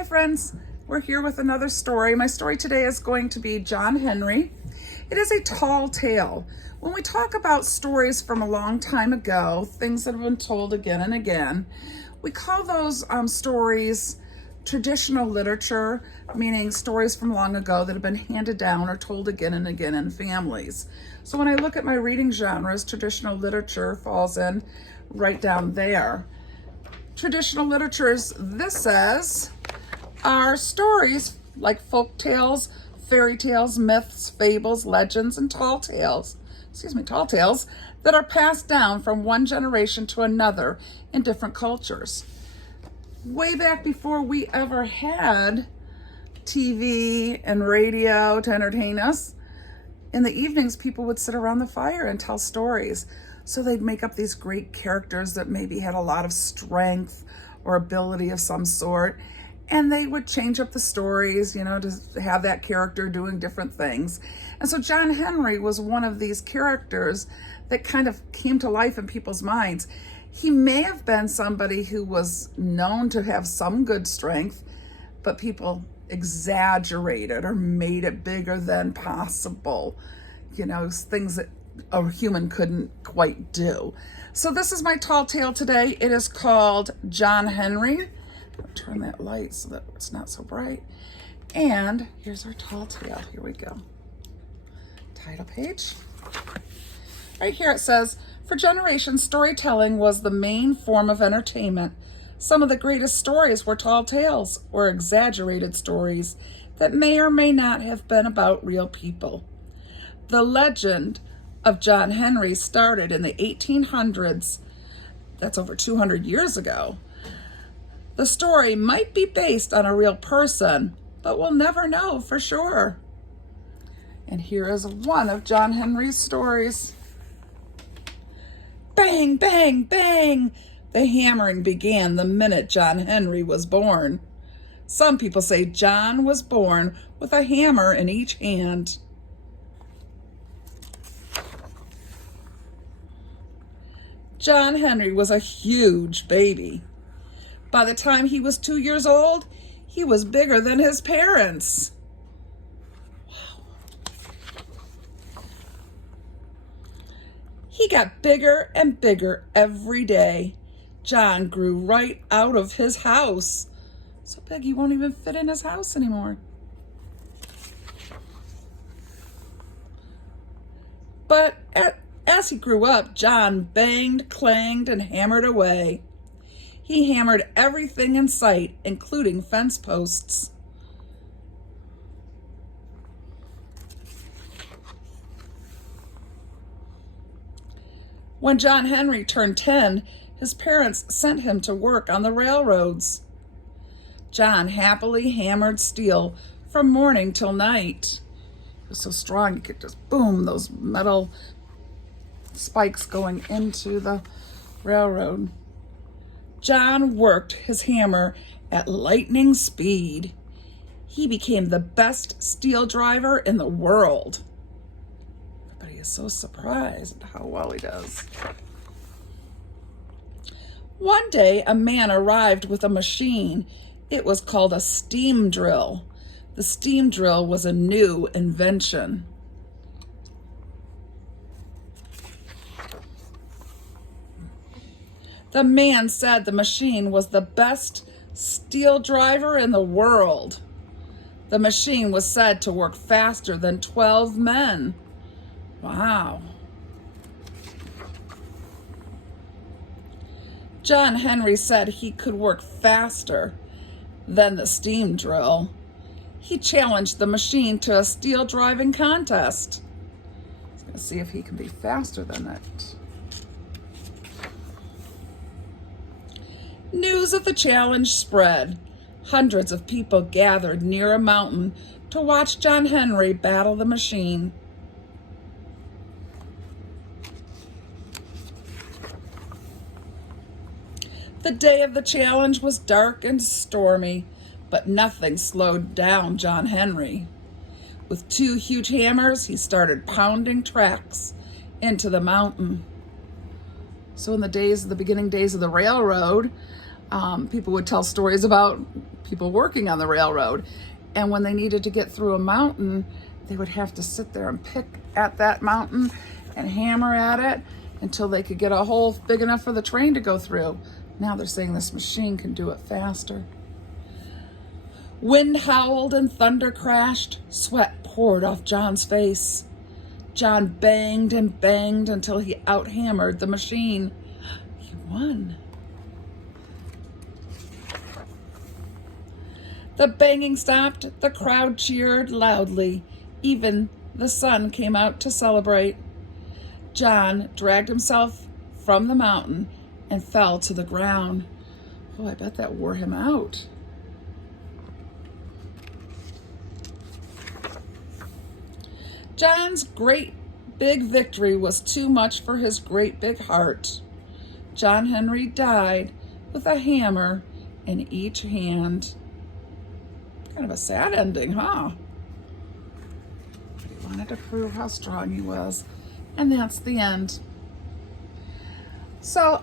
Hi friends, we're here with another story. My story today is going to be John Henry. It is a tall tale. When we talk about stories from a long time ago, things that have been told again and again, we call those stories traditional literature, meaning stories from long ago that have been handed down or told again and again in families. So when I look at my reading genres, traditional literature falls in right down there. Traditional literatures, this says, are stories like folk tales, fairy tales, myths, fables, legends, and tall tales that are passed down from one generation to another in different cultures. Way back before we ever had TV and radio to entertain us, in the evenings, people would sit around the fire and tell stories. So they'd make up these great characters that maybe had a lot of strength or ability of some sort. And they would change up the stories, to have that character doing different things. And so John Henry was one of these characters that kind of came to life in people's minds. He may have been somebody who was known to have some good strength, but people exaggerated or made it bigger than possible. Things that a human couldn't quite do. So this is my tall tale today. It is called John Henry. I'll turn that light so that it's not so bright. And here's our tall tale. Here we go. Title page. Right here it says, for generations, storytelling was the main form of entertainment. Some of the greatest stories were tall tales or exaggerated stories that may or may not have been about real people. The legend of John Henry started in the 1800s. That's over 200 years ago. The story might be based on a real person, but we'll never know for sure. And here is one of John Henry's stories. Bang, bang, bang! The hammering began the minute John Henry was born. Some people say John was born with a hammer in each hand. John Henry was a huge baby. By the time he was 2 years old, he was bigger than his parents. Wow. He got bigger and bigger every day. John grew right out of his house. So big he won't even fit in his house anymore. But as he grew up, John banged, clanged, and hammered away. He hammered everything in sight, including fence posts. When John Henry turned 10, his parents sent him to work on the railroads. John happily hammered steel from morning till night. It was so strong you could just boom those metal spikes going into the railroad. John worked his hammer at lightning speed. He became the best steel driver in the world. Everybody is so surprised at how well he does. One day, a man arrived with a machine. It was called a steam drill. The steam drill was a new invention. The man said the machine was the best steel driver in the world. The machine was said to work faster than 12 men. Wow. John Henry said he could work faster than the steam drill. He challenged the machine to a steel driving contest. He's going to see if he can be faster than it. News of the challenge spread. Hundreds of people gathered near a mountain to watch John Henry battle the machine. The day of the challenge was dark and stormy, but nothing slowed down John Henry. With 2 huge hammers, he started pounding tracks into the mountain. So in the beginning days of the railroad, People would tell stories about people working on the railroad. And when they needed to get through a mountain, they would have to sit there and pick at that mountain and hammer at it until they could get a hole big enough for the train to go through. Now they're saying this machine can do it faster. Wind howled and thunder crashed. Sweat poured off John's face. John banged and banged until he out-hammered the machine. He won. The banging stopped. The crowd cheered loudly. Even the sun came out to celebrate. John dragged himself from the mountain and fell to the ground. Oh, I bet that wore him out. John's great big victory was too much for his great big heart. John Henry died with a hammer in each hand. Kind of a sad ending, huh? But he wanted to prove how strong he was. And that's the end. So,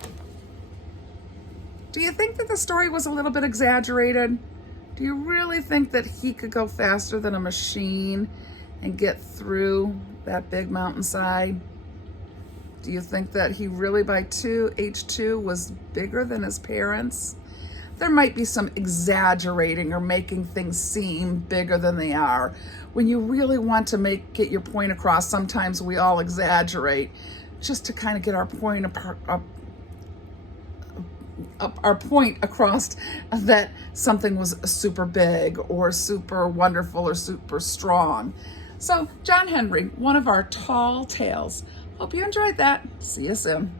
do you think that the story was a little bit exaggerated? Do you really think that he could go faster than a machine and get through that big mountainside? Do you think that he really by H2 was bigger than his parents? There might be some exaggerating or making things seem bigger than they are. When you really want to get your point across, sometimes we all exaggerate just to kind of get our point across that something was super big or super wonderful or super strong. So John Henry, one of our tall tales. Hope you enjoyed that. See you soon.